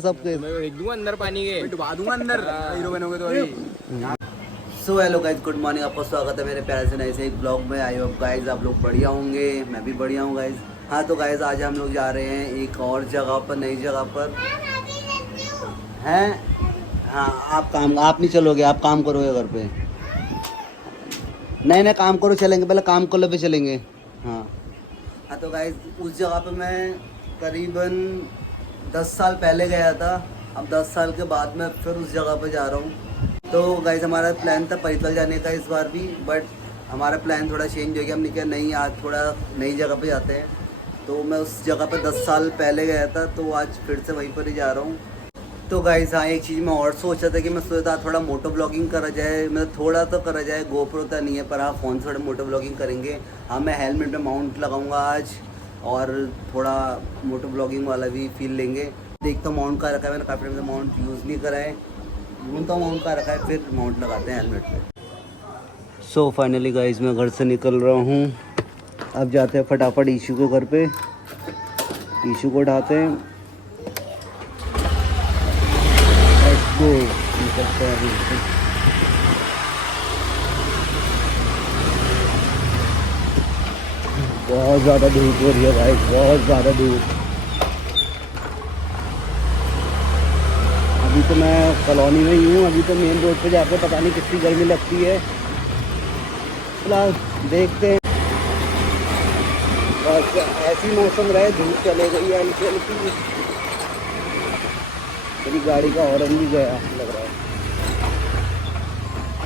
सबके मैं दूंगा अंदर पानी के, डुबा दूंगा अंदर। हीरो बनोगे तो अभी। So hello guys, good morning. आपका स्वागत है मेरे प्यारे से नए से एक ब्लॉग में। आई होप गाइज आप लोग बढ़िया होंगे, मैं भी बढ़िया हूँ गाइज। हाँ तो गाइज आज हम लोग जा रहे हैं एक और जगह पर, नई जगह पर हैं। हाँ आप नहीं चलोगे, आप काम करोगे घर पे। नहीं काम करो, चलेंगे पहले काम को पे चलेंगे। हाँ हाँ तो गाइज उस जगह पे मैं करीबन 10 साल पहले गया था। अब 10 साल के बाद मैं फिर उस जगह पे जा रहा हूँ। तो गाइज हमारा प्लान था पैदल जाने का इस बार भी, बट हमारा प्लान थोड़ा चेंज हो गया। हमने कहा नहीं आज थोड़ा नई जगह पे जाते हैं। तो मैं उस जगह पे 10 साल पहले गया था, तो आज फिर से वहीं पर ही जा रहा हूँ। तो गाइज हाँ एक चीज़ मैं और सोचा था कि मैं सोचा था थोड़ा मोटो ब्लॉगिंग करा जाए, मतलब थोड़ा तो करा जाए। गोप्रो तो नहीं है पर हाँ फ़ोन से थोड़ा मोटो ब्लॉगिंग करेंगे। हाँ मैं हेलमेट में माउंट लगाऊंगा आज और थोड़ा मोटो ब्लॉगिंग वाला भी फील लेंगे। देखता हूँ माउंट का रखा है, मैंने काफ़ी टाइम से माउंट यूज़ नहीं करा है। ढूंढता हूँ माउंट का रखा है, फिर माउंट लगाते हैं हेलमेट पे। सो फाइनली गाइज मैं घर से निकल रहा हूँ। अब जाते हैं फटाफट ईशू के घर पे, ईशू को उठाते हैं। तो निकलते हैं अभी। बहुत ज़्यादा धूप हो रही है भाई, बहुत ज़्यादा धूप। अभी तो मैं कॉलोनी में ही हूँ, अभी तो मेन रोड पे जाकर पता नहीं कितनी गर्मी लगती है। फिलहाल देखते हैं, बस ऐसी मौसम रहे, धूप चले गई है हल्की हल्की। मेरी गाड़ी का हॉर्न भी गया लग रहा है,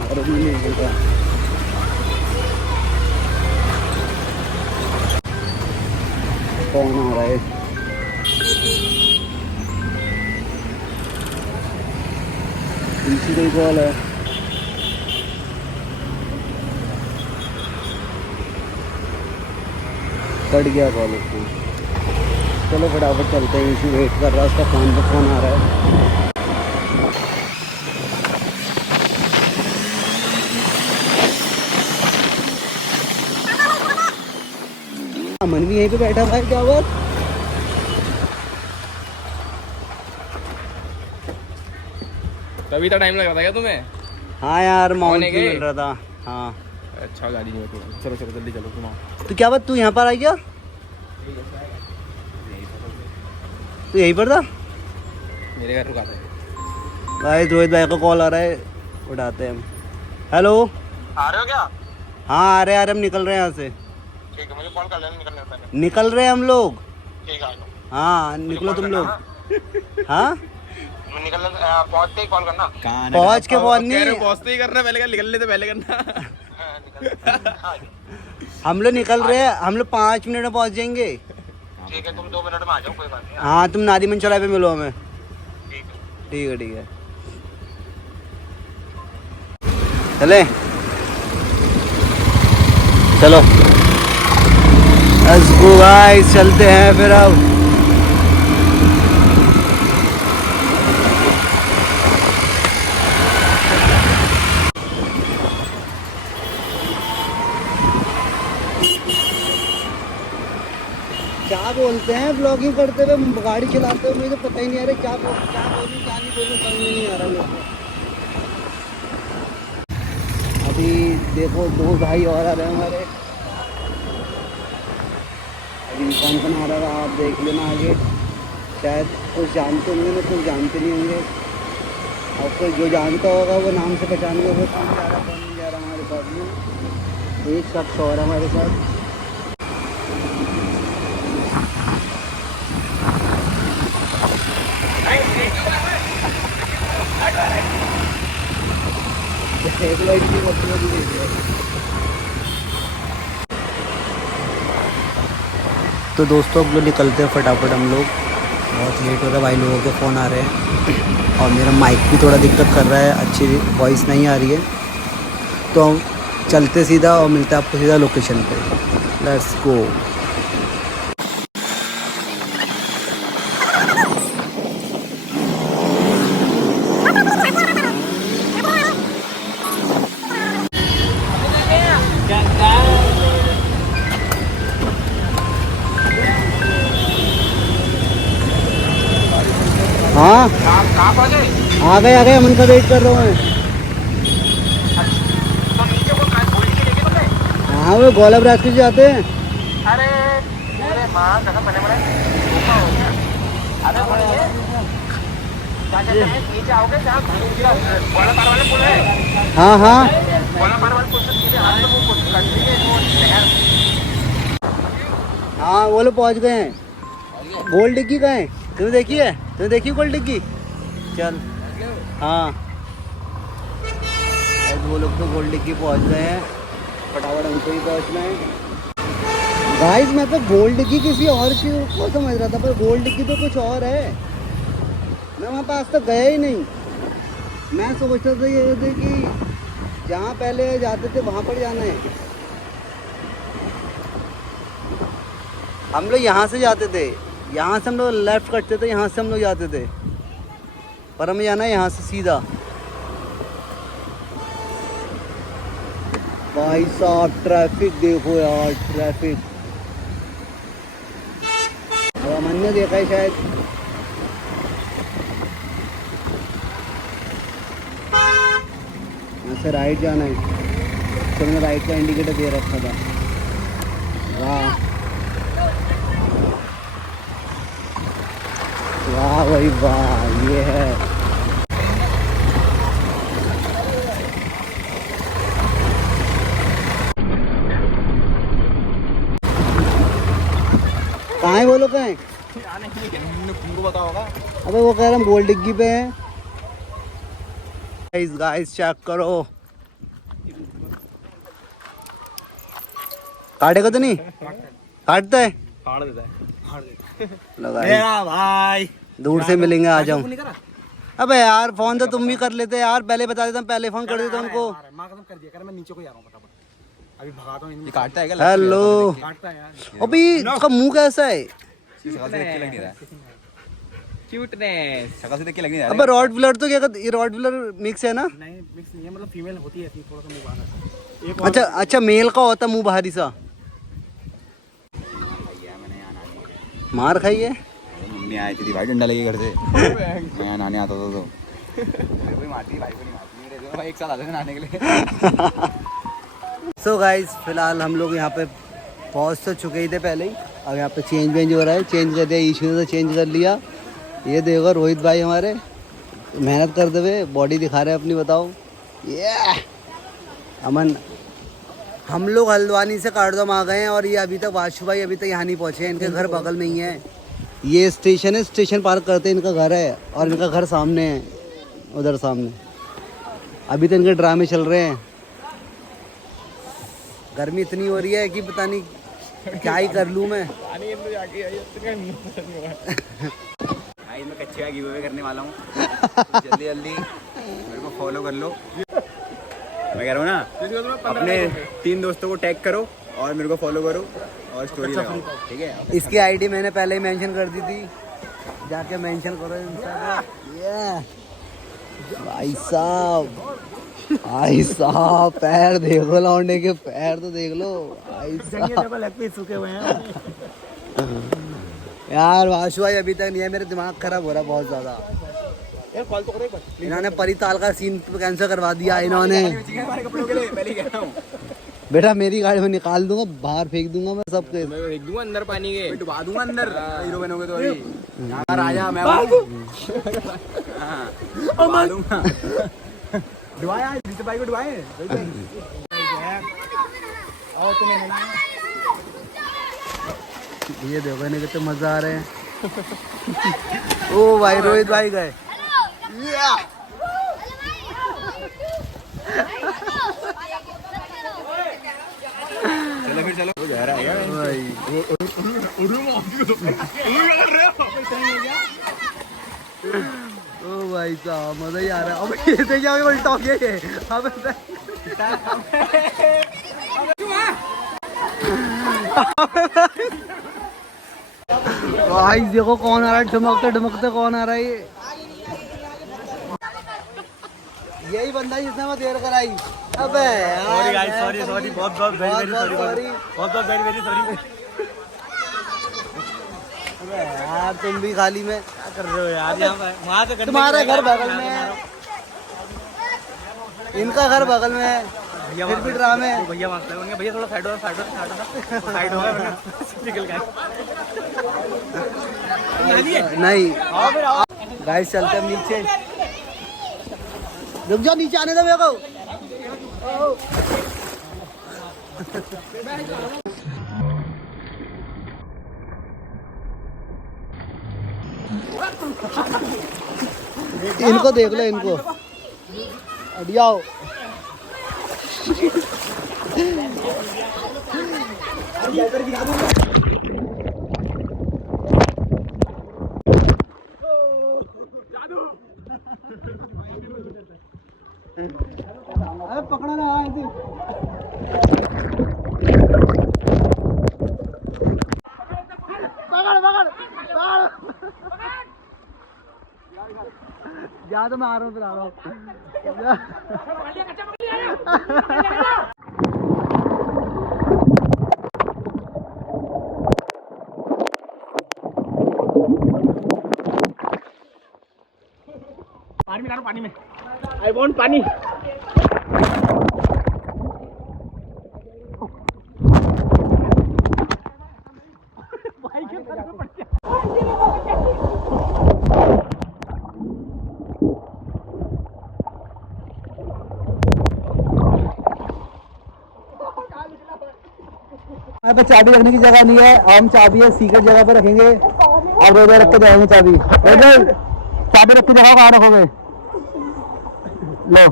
हॉर्न भी नहीं मिलता। कौन आ रहा है? इसी कोई कॉल है। कट गया कॉल उसको। चलो फटाफट चलते हैं, इसी वेट कर रहा है, उसका फ़ोन पे फ़ोन आ रहा है। अमन भी यहीं पे बैठा भाई, क्या बात? तभी तो टाइम लग रहा था क्या तुम्हें? हाँ यार माउंट नहीं मिल रहा था। हाँ अच्छा गाड़ी नहीं होती, चलो चलो जल्दी चलो तुम। तो क्या बात, तू यहाँ पर आई क्या? तो यहीं पर था? मेरे घर रुका था भाई रोहित भाई का कॉल आ रहा है, उठाते हैं हम। हेलो आ रहे हो क्या? हाँ आ रहे हम निकल रहे हैं यहाँ से। ठीक है मुझे कॉल कर लेना निकलने पहले। निकल रहे हैं हम लोग। ठीक है हाँ निकलो तुम लोग। हाँ निकलने पहुंचते ही कॉल करना। पहुँच के फोन नहीं, पहुंचते ही करना, पहले निकलने से पहले करना। हम लोग निकल रहे हैं, हम लोग 5 मिनट में पहुँच जाएंगे। ठीक है तुम 2 मिनट में आ जाओ, कोई बात नहीं। हाँ तुम नारीमन चौराहे पे मिलो हमें। ठीक है ठीक है ठीक है चले चलो लेट्स गो गाइस, चलते हैं फिर अब। क्या बोलते हैं ब्लॉगिंग करते हुए, गाड़ी चलाते हुए, मुझे पता ही नहीं आ रहा क्या बोलूं क्या नहीं बोलूं, समझ में नहीं आ रहा मेरे को। अभी देखो 2 भाई और आ रहे हैं हमारे। अभी कौन आ रहा है आप देख लेना आगे। शायद कुछ जानते होंगे ना, कुछ जानते नहीं होंगे। और कोई जो जानता होगा वो नाम से पहचान गया, वो कौन जा रहा कौन नहीं जा रहा हमारे साथ में। एक शख्स और हमारे साथ। तो दोस्तों अब लोग निकलते हैं फटाफट हम लोग, बहुत लेट हो रहा है भाई, लोगों के फ़ोन आ रहे हैं और मेरा माइक भी थोड़ा दिक्कत कर रहा है, अच्छी वॉइस नहीं आ रही है। तो हम चलते सीधा और मिलते हैं आपको सीधा लोकेशन पे। Let's go. हाँ कहाँ पहुँचे? आ गए हम उनका वेट कर रहे हैं। तो नीचे को गोल्डी के लेके तुमने? हाँ वो गोलब राज के जाते हैं। अरे अरे माँ कसम बने बने धोखा हो गया। अरे बोलिए क्या कहते हैं, नीचे आओगे जहाँ बड़ा पार वाले पुल है, हाँ हाँ बड़ा पार वाले पुल से सीधे हाथ में वो कंट्री के वो शहर। हाँ वो लोग पहुँच गए हैं। गोल्ड डिग्गी कहाँ है? तुमने देखी है? तुमने देखी गोल्ड डिग्गी? चल हाँ वो लोग तो गोल्ड डिग्गी पहुँच गए हैं। फटाफट हमको ही पहुँचना है। गाइस मैं तो गोल्ड डिग्गी किसी और चीज़ को समझ रहा था, पर गोल्ड डिग्गी तो कुछ और है। मैं वहाँ पास तक गया ही नहीं। मैं सोच रहा था ये थे कि जहाँ पहले जाते थे वहाँ पर जाना है। हम लोग यहाँ से जाते थे, यहाँ से हम लोग लेफ्ट कटते थे, यहाँ से हम लोग जाते थे, पर हमें जाना है यहाँ से सीधा। भाई साहब ट्रैफिक देखो यार, ट्रैफिक अमन ने देखा है शायद। यहाँ से राइट जाना है, तो मैंने राइट का इंडिकेटर दे रखा था। वाह वाह भाई वाह, ये है। कहाँ है वो लोग? कहाँ है? तुमको पता होगा। अबे वो कह रहे हम गोल्ड डिग्गी पे हैं। गाइस चेक करो, काटेगा तो नहीं? काटता है? फाड़ देता है। लगा भाई दूर से मिलेंगे, आ जाऊं। अबे यार फोन तो तुम भी कर लेते यार, पहले बता देता, पहले फोन कर देता उनको। माँ कसम कर दिया कर, मैं नीचे को जा रहा हूँ फटाफट, अभी भगाता हूँ। ये काटता है क्या? हेलो काटता है यार। अभी उसका मुंह कैसा है? शक्ल से देख के लग नहीं रहा है। क्यूटनेस शक्ल से देख के लग नहीं रहा है। अबे रॉटविलर तो क्या ये रॉटविलर मिक्स है ना? नहीं मिक्स नहीं है, मतलब फीमेल होती है, थोड़ा सा मुंह बाहर है। अच्छा अच्छा, मेल का होता मुंह बाहरी सा। मार खाई है? मम्मी आई थी भाई डंडा लेके घर से। मैं नहाने आता था तो कोई मारती भाई को नहीं मारती, भाई एक साथ आते थे नहाने के लिए। सो गाइस फिलहाल हम लोग यहाँ पे पहुँच तो चुके ही थे पहले ही। अब यहाँ पे चेंज हो रहा है, चेंज कर दिया, ईशू ने तो चेंज कर लिया। ये देखो रोहित भाई हमारे मेहनत करते हुए बॉडी दिखा रहे हैं अपनी, बताओ। ये अमन, हम लोग हल्द्वानी से कारदम आ गए हैं और ये अभी तक वाशु भाई अभी तक यहाँ नहीं पहुँचे हैं। इनके घर बगल में ही है, ये स्टेशन है, स्टेशन पार करते इनका घर है और इनका घर सामने है, उधर सामने। अभी तो इनके ड्रामे चल रहे हैं। गर्मी इतनी हो रही है कि पता नहीं क्या ही कर लूँ मैं। मैं कच्चे का गिव अवे करने वाला हूँ, जल्दी जल्दी मेरे को फॉलो कर लो। मैं कह रहा हूँ ना, अपने 3 दोस्तों को टैग करो और मेरे को फॉलो करो और स्टोरी लगाओ, ठीक है? इसकी आईडी मैंने पहले ही मेंशन कर दी थी, जाके मेंशन करो इंस्टाग्राम। ये भाई साहब, भाई साहब पैर देखो, लौंडे के पैर तो देख लो भाई साहब, लेग पीस सूखे हुए हैं यार। वाशु भाई अभी तक नहीं है, मेरा दिमाग खराब हो रहा है बहुत ज्यादा। यार कॉल तो करो एक बार। इन्होंने परिताल का सीन कैंसिल करवा दिया इन्होंने। हमारे कपड़ों के लिए पहले ही कह रहा हूँ। बेटा मेरी गाड़ी में निकाल दूंगा, बाहर फेंक दूंगा मैं सबके। मैं फेंक दूंगा अंदर पानी के, मैं डुबा दूंगा अंदर। हीरो बनोगे तो अभी यहाँ राजा मैं हूँ। हाँ डुबा दूंगा। डुबाया जिसे भाई को डुबाए। और तुम्हें मिला ये देखो इन्हें कितने मजा आ रहे हैं। ओ भाई रोहित भाई गए। चलो फिर चलो। वो जा रहा है भाई ओ भाई साहब मजा ही आ रहा है। अब ये देखिए आगे उल्टा हो गया ये। भाई देखो कौन आ रहा है, ढमकते ढमकते कौन आ रहा है ये। यही बंदा जिसने मैं देर कराई। अबे यार सॉरी बहुत बहुत वेरी सॉरी। बहुत वेरी सॉरी। अबे यार तुम भी खाली में कर रहे हो यार? वहाँ से तुम्हारा घर बगल में है, इनका घर बगल में है, फिर भी ड्रामे। भैया मांगते होंगे भैया थोड़ा साइड हो साइड हो गया निकल गया। नहीं गाइस चलते हम नीचे। रुक जाओ, नीचे आने दो मेरे को। इनको देख लो, इनको अड़ियाओ। अरे पकड़ो ना ऐसे। पकड़ पकड़ पकड़। जा तो मैं आ रहा हूँ, फिर आ रहा हूँ। पानी में, पानी में। आई वांट पानी। यहाँ पे चाबी रखने की जगह नहीं है, हम चाबी है सीक्रेट जगह पे रखेंगे और रोड रख के जाएंगे चाबी। चाबी रख के जगह कहाँ रखोगे? लो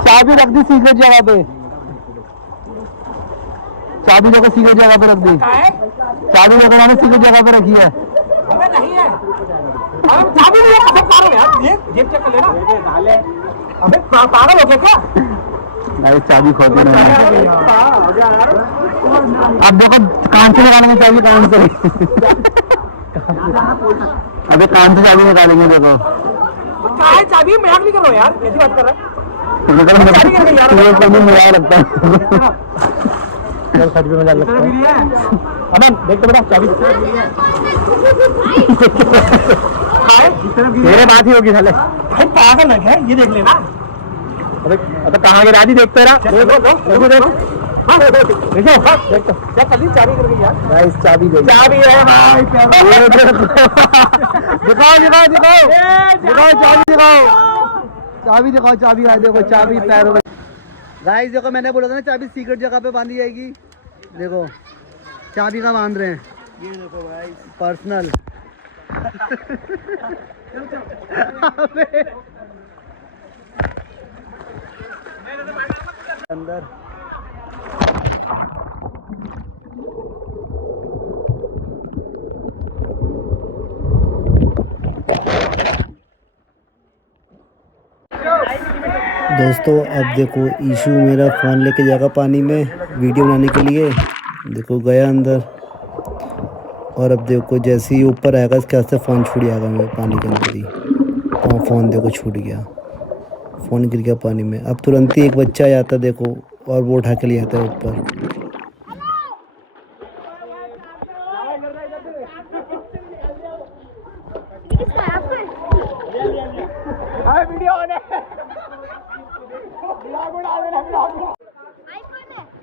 चाबी रख दी सीक्रेट जगह पे, चाबी जगह सीक्रेट जगह पे रख दी। चाबी जगह मैंने सीक्रेट जगह पे रखी है। अबे पागल हो गया क्या? नहीं चाबी खो दी मैंने। अब देखो कान से निकालेंगे चाबी, कान से। अबे कान से चाबी निकालेंगे देखो। क्या है चाबी? मजाक नहीं करो यार, कैसी बात कर रहा है? मजा लगता है, सच में मजा लगता है। अमन देख तो बेटा चाबी मेरे बात ही होगी साले। भाई पागल है, ये देख लेना। अबे कहाँ गिरा दी? देखते रहा। देखो देखो देखो क्या कभी चाबी कर गई यार? भाई चाबी दे। चाबी है भाई। दिखाओ दिखाओ दिखाओ दिखाओ चाबी दिखाओ, चाबी दिखाओ। चाबी है देखो, चाबी पैरों में। गाइस देखो मैंने बोला था ना चाबी सीक्रेट जगह पे बांधी जाएगी। देखो चाबी का बांध रहे हैं, ये देखो भाई पर्सनल। अंदर दोस्तों अब देखो ईशू मेरा फ़ोन लेके जाएगा पानी में वीडियो बनाने के लिए। देखो गया अंदर, और अब देखो जैसे ही ऊपर आएगा इसके हाथ से फ़ोन छूट जाएगा मेरे पानी के अंदर ही। और फ़ोन देखो छूट गया, फ़ोन गिर गया पानी में। अब तुरंत ही एक बच्चा आ जाता देखो और वो उठा के ले आता है ऊपर।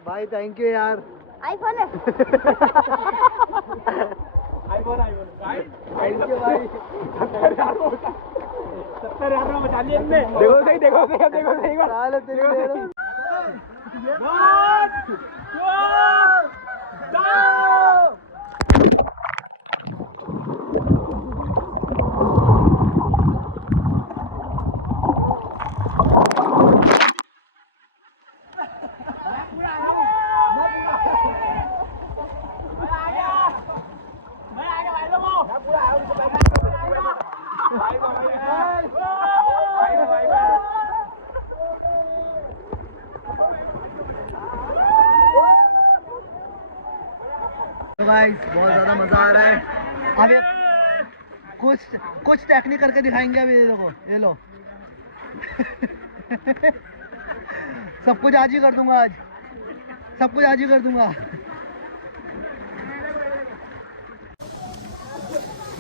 भाई थैंक यू यार। आईफोन है। थैंक यू भाई। 70,000 में बचा लिए इनने। देखो सही, देखो सही, देखो सही। साले तेरी गाइस बहुत ज़्यादा मज़ा आ रहा है। अब ये कुछ टेक्निक करके दिखाएंगे अभी। ये देखो, ये लो। सब कुछ आज ही कर दूंगा, आज सब कुछ आज ही कर दूंगा।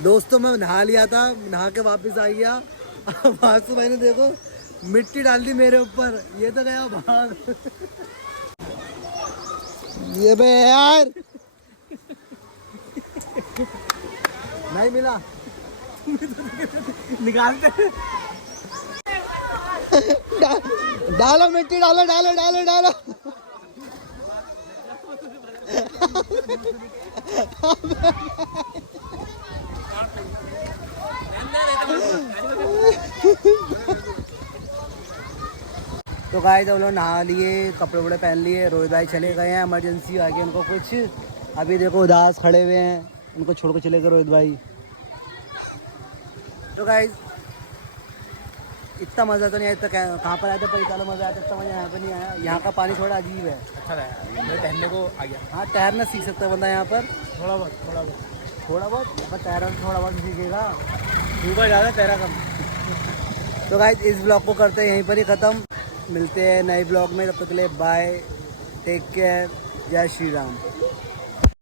दोस्तों मैं नहा लिया था, नहा के वापस आ गया। वासु भाई ने देखो मिट्टी डाल दी मेरे ऊपर, ये तो गया भाग। ये बे यार नहीं मिला। निकालते डालो मिट्टी डालो डालो डालो डालो। तो गाइस हम लोग नहा लिए, कपड़े वपड़े पहन लिए, रोहित भाई चले गए हैं, इमरजेंसी आ गई उनको कुछ। अभी देखो उदास खड़े हुए हैं, उनको छोड़ के चले गए रोहित भाई। तो गाइस इतना मज़ा तो नहीं आया, इतना कहाँ पर आया था पैताला मज़ा आया था, इतना मज़ा यहाँ पर नहीं आया। यहाँ का पानी थोड़ा अजीब है। अच्छा लगा, मैं तैरने को आ गया। हाँ तैरना सीख सकता है बंदा यहाँ पर, थोड़ा बहुत थोड़ा बहुत पर तैरना थोड़ा बहुत सीखेगा। ऊपर ज़्यादा तैरा कम। तो गाइस इस ब्लॉग को करते हैं यहीं पर ही ख़त्म। मिलते हैं नए ब्लॉग में, तब तक के लिए बाय, टेक केयर, जय श्री राम।